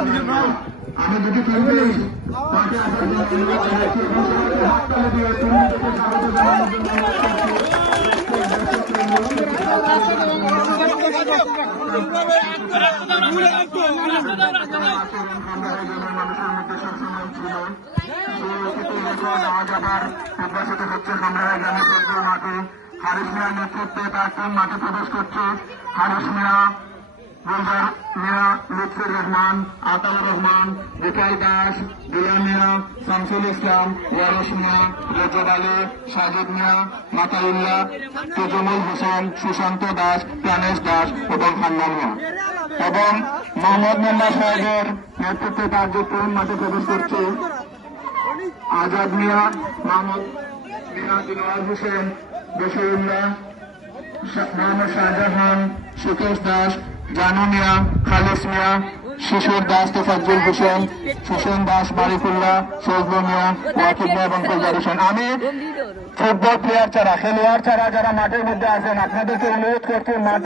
আমি দুটি খেলতে মাঠে আসার জন্য অনুরোধ জানাচ্ছি এবং সবাইকে হাততালি দিয়ে টুর্নামেন্টে স্বাগত জানানোর জন্য মানুষের মধ্যে সবসময় ছিল আজ আবার উদ্ভাসিত হচ্ছে খামড়ায় গ্রামের ফুটবল মাঠে হারিস মিয়ার নেতৃত্বে তার টিম মাঠে প্রবেশ করছে। হারিস মিয়া, গুলজার মিয়া, লুৎফুর রহমান, আতাউর রহমান, বিকাল দাস, দুলা মিয়া, শামসুল ইসলাম, ওয়ারিস মিয়া, রজব আলী, সাজিদ মিয়া, মাতাউল্লাহ, তেজমুল হোসেন, সুশান্ত দাস, প্রাণেশ দাস এবং হান্নান মিয়া এবং মোহাম্মদ মোল্লা সাহেবের নেতৃত্বে তার যে টিম মাঠে প্রবেশ করছে আজাদ মিয়া, মোহাম্মদ মিয়া, দিলওয়ার হোসেন, বশিরুল্লাহ, মোহাম্মদ শাহজাহান, সুকেশ দাস, জানু মিয়া, খালিস মিয়া, শিশুর দাস, তোফাজ্জুল হোসেন, সুসেন দাস, মারিফুল্লাহ, ফজলু মিয়া, ওয়াকিব মিয়া এবং ফজলার হোসেন। আমি ফুটবল প্লেয়ার ছাড়া, খেলোয়াড় ছাড়া যারা মাঠের মধ্যে আছেন আপনাদেরকে অনুরোধ করছি